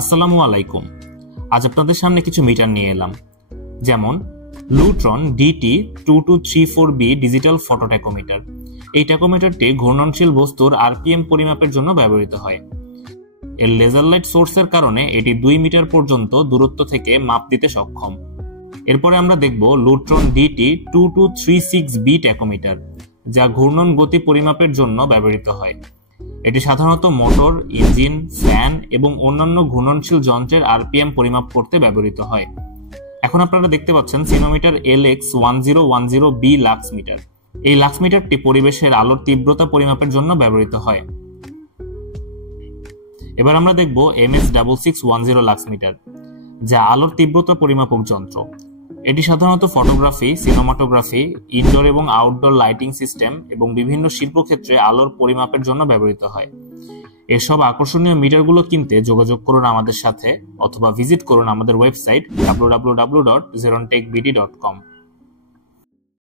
আসসালামু আলাইকুম। আজ আপনাদের সামনে কিছু মিটার নিয়ে এলাম, যেমন লুট্রন DT2234B ডিজিটাল ফটো ট্যাকোমিটার। এই ট্যাকোমিটারটি ঘূর্ণনশীল বস্তুর RPM পরিমাপের জন্য ব্যবহৃত হয়। এর লেজার লাইট সোর্সের কারণে এটি 2 মিটার পর্যন্ত দূরত্ব থেকে মাপ দিতে সক্ষম। এরপরে আমরা দেখব লুট্রন DT2236B ট্যাকোমিটার, যা ঘূর্ণন গতি পরিমাপের জন্য ব্যবহৃত হয়। এটি সাধারণত মোটর, ইঞ্জিন, ফ্যান এবং অন্যান্য ঘূর্ণনশীল যন্ত্রের RPM পরিমাপ করতে ব্যবহৃত হয়। এখন আপনারা দেখতে পাচ্ছেন সিনোমিটার LX1010B লাক্স মিটার। এই লাক্স মিটারটি পরিবেশের আলোর তীব্রতা পরিমাপের জন্য ব্যবহৃত হয়। এবার আমরা দেখব MS6610 লাক্স মিটার, যা আলোর তীব্রতা পরিমাপক যন্ত্র। এটি সাধারণত ফটোগ্রাফি, সিনেমাটোগ্রাফি, ইনডোর এবং আউটডোর লাইটিং সিস্টেম এবং বিভিন্ন শিল্পক্ষেত্রে আলোর পরিমাপের জন্য ব্যবহৃত হয়। এসব আকর্ষণীয় মিটারগুলো কিনতে যোগাযোগ করুন আমাদের সাথে অথবা ভিজিট করুন আমাদের ওয়েবসাইট www.zerontechbd.com।